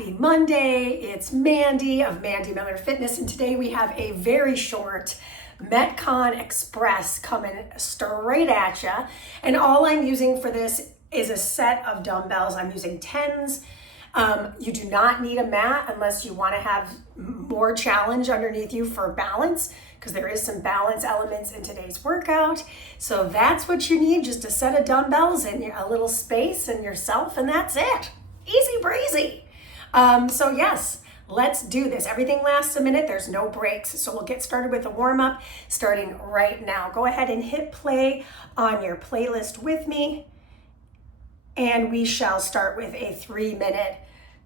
Happy Monday, it's Mandy of Mandy Miller Fitness, and today we have a very short Metcon Express coming straight at you. And all I'm using for this is a set of dumbbells. I'm using 10s. You do not need a mat unless you want to have more challenge underneath you for balance, because there is some balance elements in today's workout. So that's what you need, just a set of dumbbells and a little space and yourself, and that's it. Easy breezy. So yes, let's do this. Everything lasts a minute. There's no breaks. So we'll get started with the warm-up starting right now. Go ahead and hit play on your playlist with me. And we shall start with a 3-minute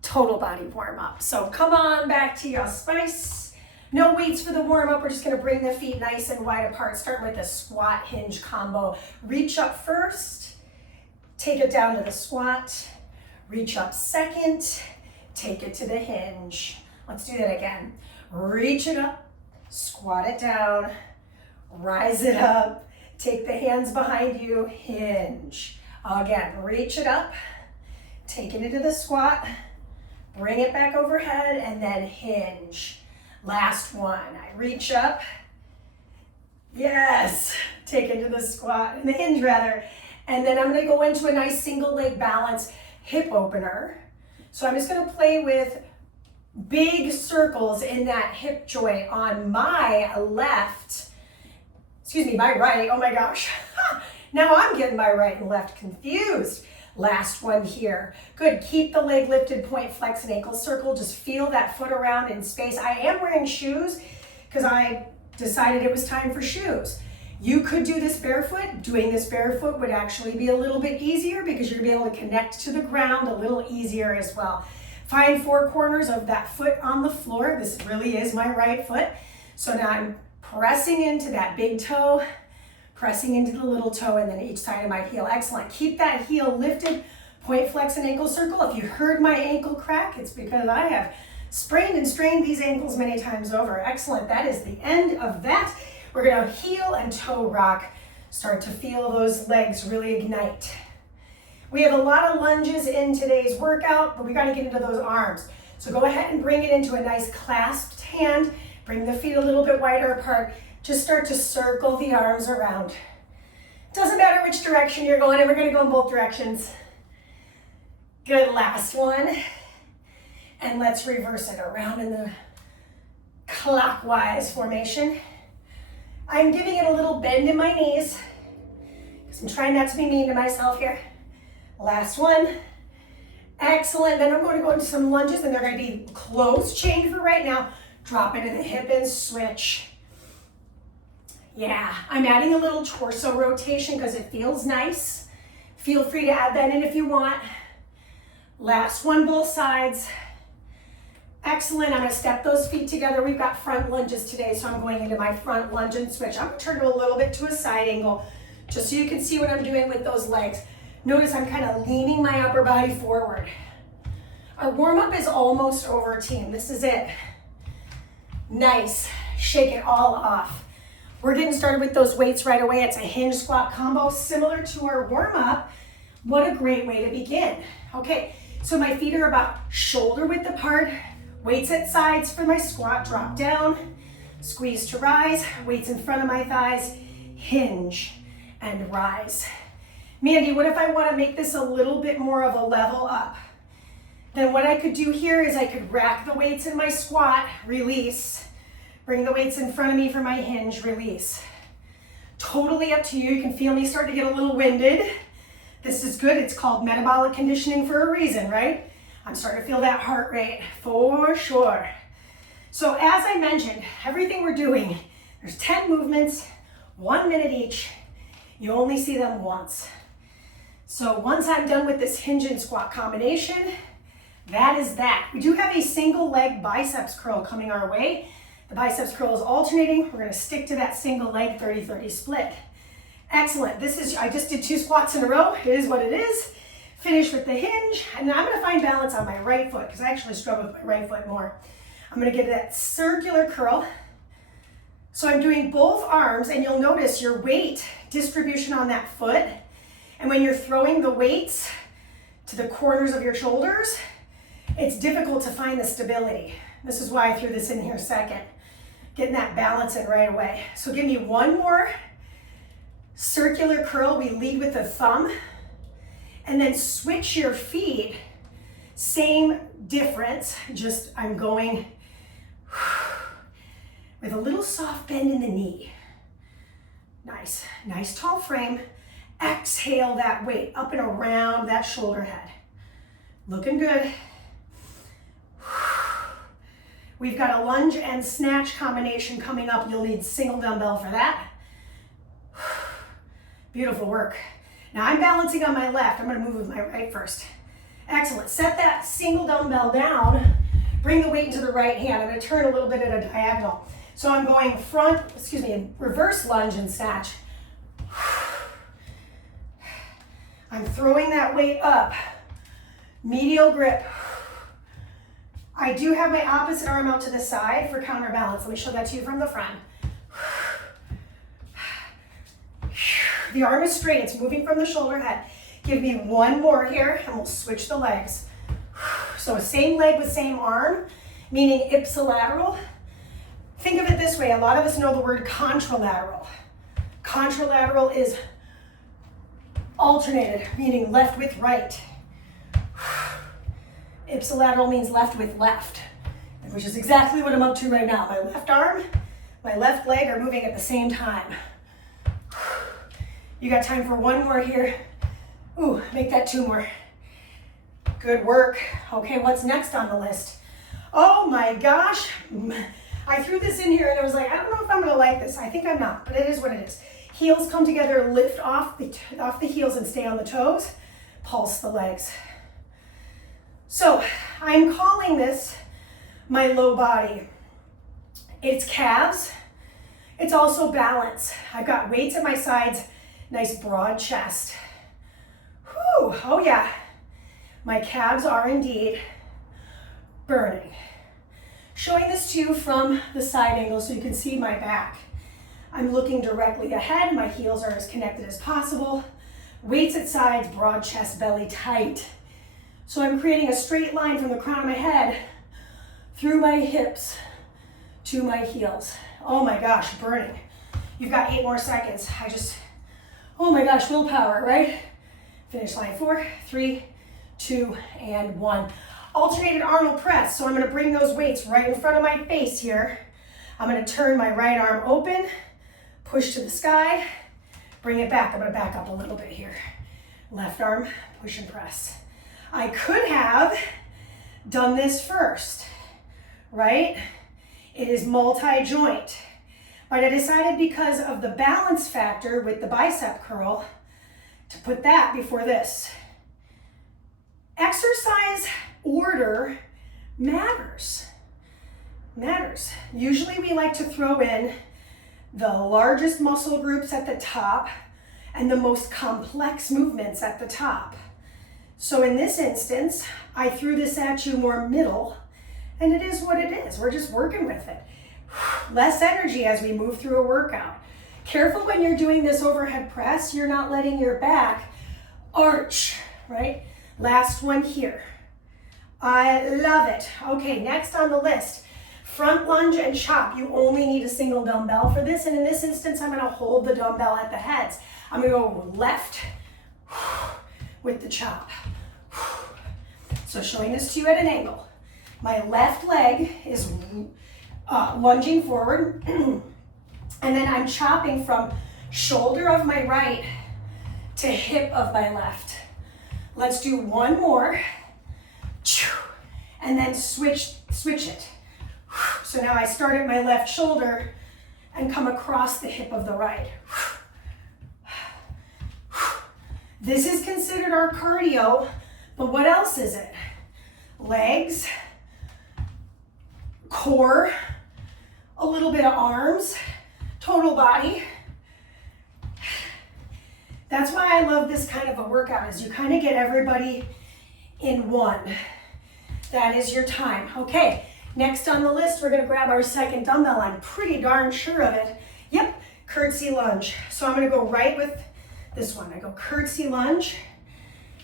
total body warm-up. So come on back to your spice. No weights for the warm-up. We're just gonna bring the feet nice and wide apart, starting with a squat hinge combo. Reach up first, take it down to the squat. Reach up second, take it to the hinge. Let's do that again. Reach it up, squat it down, rise it up, take the hands behind you, hinge. Again, reach it up, take it into the squat, bring it back overhead, and then hinge. Last one, I reach up, yes, take it to the squat, and the hinge rather, and then I'm gonna go into a nice single leg balance hip opener. So I'm just gonna play with big circles in that hip joint on my left, my right, oh my gosh. Now I'm getting my right and left confused. Last one here. Good, keep the leg lifted, point, flex, and ankle circle. Just feel that foot around in space. I am wearing shoes because I decided it was time for shoes. You could do this barefoot. Doing this barefoot would actually be a little bit easier because you're gonna be able to connect to the ground a little easier as well. Find 4 corners of that foot on the floor. This really is my right foot. So now I'm pressing into that big toe, pressing into the little toe, and then each side of my heel. Excellent. Keep that heel lifted, point, flex, and ankle circle. If you heard my ankle crack, it's because I have sprained and strained these ankles many times over. Excellent. That is the end of that. We're gonna heel and toe rock. Start to feel those legs really ignite. We have a lot of lunges in today's workout, but we gotta get into those arms. So go ahead and bring it into a nice clasped hand. Bring the feet a little bit wider apart. Just start to circle the arms around. Doesn't matter which direction you're going in, we're gonna go in both directions. Good, last one. And let's reverse it around in the clockwise formation. I'm giving it a little bend in my knees because I'm trying not to be mean to myself here. Last one. Excellent. Then I'm going to go into some lunges, and they're going to be close chain for right now. Drop into the hip and switch. Yeah, I'm adding a little torso rotation because it feels nice. Feel free to add that in if you want. Last one, both sides. Excellent. I'm going to step those feet together. We've got front lunges today, so I'm going into my front lunge and switch. I'm going to turn it a little bit to a side angle just so you can see what I'm doing with those legs. Notice I'm kind of leaning my upper body forward. Our warm-up is almost over, team. This is it. Nice. Shake it all off. We're getting started with those weights right away. It's a hinge squat combo similar to our warm-up. What a great way to begin. Okay, so my feet are about shoulder width apart. Weights at sides for my squat, drop down, squeeze to rise, weights in front of my thighs, hinge and rise. Mandy, what if I want to make this a little bit more of a level up? Then what I could do here is I could rack the weights in my squat, release, bring the weights in front of me for my hinge, release. Totally up to you. You can feel me start to get a little winded. This is good. It's called metabolic conditioning for a reason, right? I'm starting to feel that heart rate for sure. So as I mentioned, everything we're doing, there's 10 movements, 1 minute each. You only see them once. So once I'm done with this hinge and squat combination, that is that. We do have a single leg biceps curl coming our way. The biceps curl is alternating. We're gonna stick to that single leg 30-30 split. Excellent. I just did 2 squats in a row. It is what it is. Finish with the hinge, and then I'm gonna find balance on my right foot because I actually struggle with my right foot more. I'm gonna get that circular curl. So I'm doing both arms, and you'll notice your weight distribution on that foot. And when you're throwing the weights to the corners of your shoulders, it's difficult to find the stability. This is why I threw this in here second. Getting that balance in right away. So give me one more circular curl. We lead with the thumb and then switch your feet. Same difference, just I'm going with a little soft bend in the knee. Nice, nice tall frame. Exhale that weight up and around that shoulder head. Looking good. We've got a lunge and snatch combination coming up. You'll need single dumbbell for that. Beautiful work. Now I'm balancing on my left. I'm gonna move with my right first. Excellent. Set that single dumbbell down. Bring the weight into the right hand. I'm gonna turn a little bit at a diagonal. So I'm going reverse lunge and snatch. I'm throwing that weight up. Medial grip. I do have my opposite arm out to the side for counterbalance. Let me show that to you from the front. The arm is straight, it's moving from the shoulder head. Give me one more here and we'll switch the legs. So same leg with same arm, meaning ipsilateral. Think of it this way, a lot of us know the word contralateral. Contralateral is alternated, meaning left with right. Ipsilateral means left with left, which is exactly what I'm up to right now. My left arm, my left leg are moving at the same time. You got time for one more here. Ooh, make that two more. Good work. Okay, what's next on the list? Oh my gosh. I threw this in here and I was like, I don't know if I'm gonna like this. I think I'm not, but it is what it is. Heels come together, lift off the heels and stay on the toes. Pulse the legs. So I'm calling this my low body. It's calves. It's also balance. I've got weights at my sides, nice broad chest. Whew, oh yeah. My calves are indeed burning. Showing this to you from the side angle so you can see my back. I'm looking directly ahead. My heels are as connected as possible. Weights at sides, broad chest, belly tight. So I'm creating a straight line from the crown of my head through my hips to my heels. Oh my gosh, burning. You've got 8 more seconds. Oh my gosh, willpower, right? Finish line 4, 3, 2, and 1. Alternated Arnold press. So I'm gonna bring those weights right in front of my face here. I'm gonna turn my right arm open, push to the sky, bring it back. I'm gonna back up a little bit here. Left arm, push and press. I could have done this first, right? It is multi-joint, but I decided because of the balance factor with the bicep curl to put that before this. Exercise order matters. Usually we like to throw in the largest muscle groups at the top and the most complex movements at the top. So in this instance, I threw this at you more middle, and it is what it is. We're just working with it. Less energy as we move through a workout. Careful when you're doing this overhead press, you're not letting your back arch, right? Last one here. I love it. Okay, next on the list, front lunge and chop. You only need a single dumbbell for this, and in this instance, I'm gonna hold the dumbbell at the heads. I'm gonna go left with the chop. So showing this to you at an angle. My left leg is lunging forward, and then I'm chopping from shoulder of my right to hip of my left. Let's do one more, and then switch it. So now I start at my left shoulder and come across the hip of the right. This is considered our cardio, but what else is it? Legs, core, a little bit of arms, total body. That's why I love this kind of a workout, is you kind of get everybody in one. That is your time. Okay, next on the list, we're gonna grab our second dumbbell. I'm pretty darn sure of it. Yep, curtsy lunge. So I'm gonna go right with this one. I go curtsy lunge,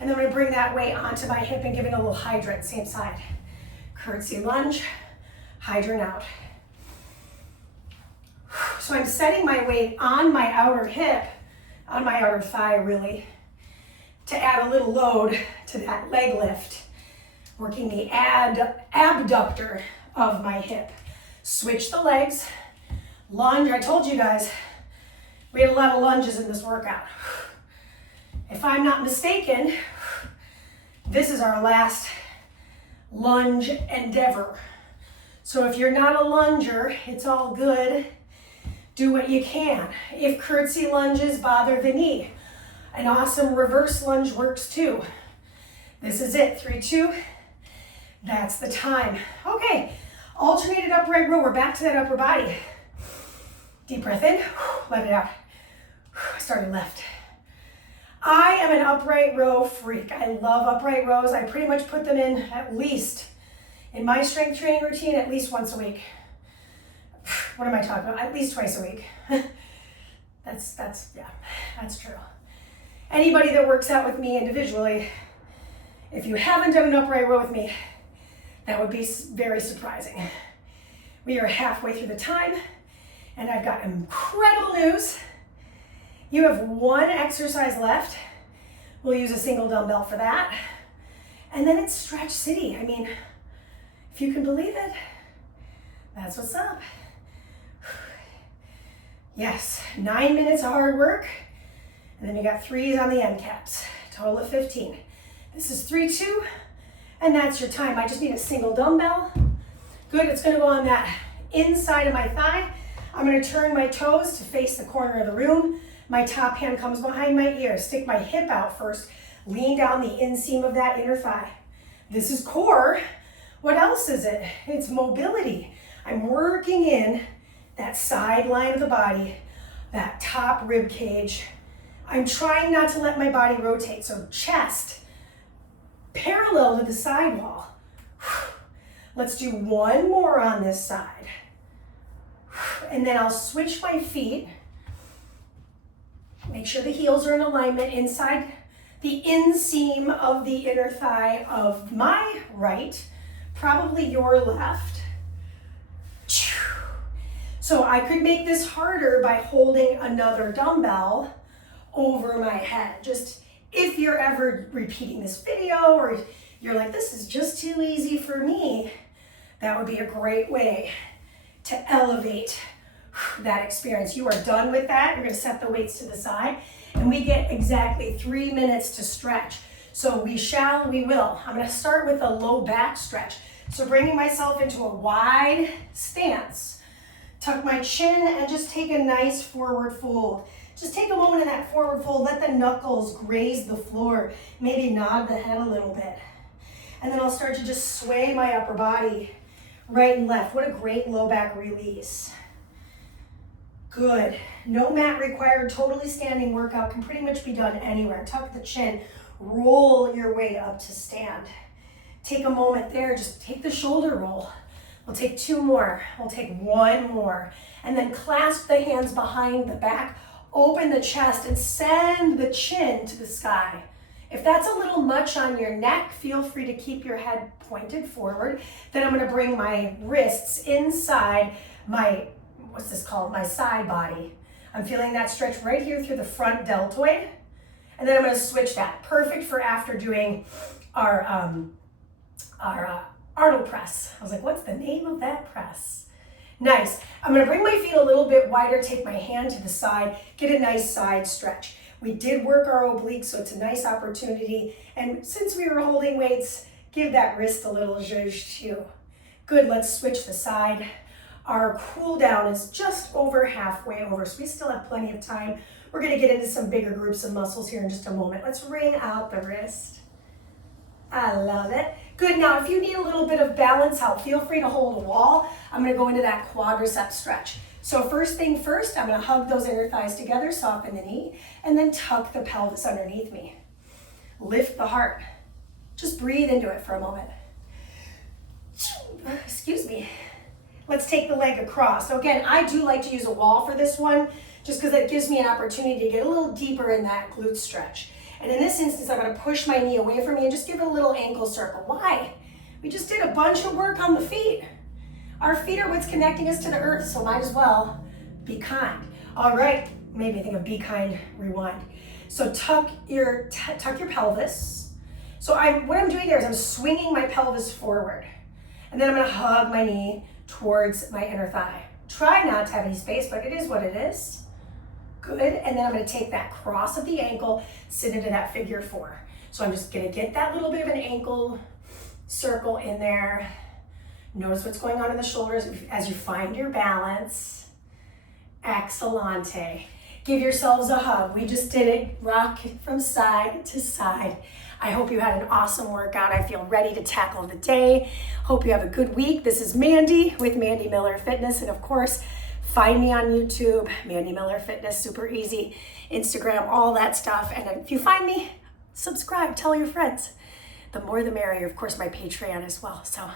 and then I'm gonna bring that weight onto my hip and give it a little hydrant, same side. Curtsy lunge, hydrant out. So I'm setting my weight on my outer hip, on my outer thigh really, to add a little load to that leg lift, working the abductor of my hip. Switch the legs, lunge. I told you guys, we had a lot of lunges in this workout. If I'm not mistaken, this is our last lunge endeavor. So if you're not a lunger, it's all good. Do what you can. If curtsy lunges bother the knee, an awesome reverse lunge works too. This is it, 3, 2. That's the time. Okay, alternated upright row. We're back to that upper body. Deep breath in, let it out. Starting left. I am an upright row freak. I love upright rows. I pretty much put them in at least, in my strength training routine, at least once a week. What am I talking about? At least twice a week. That's true. Anybody that works out with me individually, if you haven't done an upright row with me, that would be very surprising. We are halfway through the time, and I've got incredible news. You have one exercise left. We'll use a single dumbbell for that. And then it's stretch city. I mean, if you can believe it, that's what's up. Yes, 9 minutes of hard work. And then you got 3s on the end caps. Total of 15. This is 3, 2, and that's your time. I just need a single dumbbell. Good, it's gonna go on that inside of my thigh. I'm gonna turn my toes to face the corner of the room. My top hand comes behind my ear. Stick my hip out first. Lean down the inseam of that inner thigh. This is core. What else is it? It's mobility. I'm working in that side line of the body, that top rib cage. I'm trying not to let my body rotate. So chest parallel to the side wall. Let's do one more on this side. And then I'll switch my feet. Make sure the heels are in alignment inside the inseam of the inner thigh of my right, probably your left. So I could make this harder by holding another dumbbell over my head. Just if you're ever repeating this video or you're like, this is just too easy for me, that would be a great way to elevate that experience. You are done with that. You're gonna set the weights to the side and we get exactly 3 minutes to stretch. So we will. I'm gonna start with a low back stretch. So bringing myself into a wide stance, tuck my chin and just take a nice forward fold. Just take a moment in that forward fold, let the knuckles graze the floor, maybe nod the head a little bit. And then I'll start to just sway my upper body right and left. What a great low back release. Good. No mat required, totally standing workout, can pretty much be done anywhere. Tuck the chin, roll your way up to stand. Take a moment there, just take the shoulder roll. We'll take 2 more, we'll take 1 more. And then clasp the hands behind the back, open the chest and send the chin to the sky. If that's a little much on your neck, feel free to keep your head pointed forward. Then I'm gonna bring my wrists inside my, what's this called? My side body. I'm feeling that stretch right here through the front deltoid. And then I'm gonna switch that. Perfect for after doing our Arnold press. I was like, what's the name of that press? Nice. I'm gonna bring my feet a little bit wider, take my hand to the side, get a nice side stretch. We did work our obliques, so it's a nice opportunity. And since we were holding weights, give that wrist a little zhuzh too. Good, let's switch the side. Our cool down is just over halfway over, so we still have plenty of time. We're gonna get into some bigger groups of muscles here in just a moment. Let's wring out the wrist. I love it. Good, now if you need a little bit of balance help, feel free to hold a wall. I'm gonna go into that quadricep stretch. So first thing first, I'm gonna hug those inner thighs together, soften the knee, and then tuck the pelvis underneath me. Lift the heart. Just breathe into it for a moment. Excuse me. Let's take the leg across. So again, I do like to use a wall for this one, just because it gives me an opportunity to get a little deeper in that glute stretch. And in this instance, I'm gonna push my knee away from me and just give it a little ankle circle. Why? We just did a bunch of work on the feet. Our feet are what's connecting us to the earth, so might as well be kind. All right, maybe think of be kind, rewind. So tuck your pelvis. So what I'm doing there is I'm swinging my pelvis forward. And then I'm gonna hug my knee towards my inner thigh. Try not to have any space, but it is what it is. Good, and then I'm gonna take that cross of the ankle, sit into that figure 4. So I'm just gonna get that little bit of an ankle circle in there. Notice what's going on in the shoulders as you find your balance. Excellente. Give yourselves a hug. We just did it. Rock from side to side. I hope you had an awesome workout. I feel ready to tackle the day. Hope you have a good week. This is Mandy with Mandy Miller Fitness. And of course, find me on YouTube, Mandy Miller Fitness, super easy. Instagram, all that stuff. And if you find me, subscribe, tell your friends. The more the merrier. Of course, my Patreon as well. So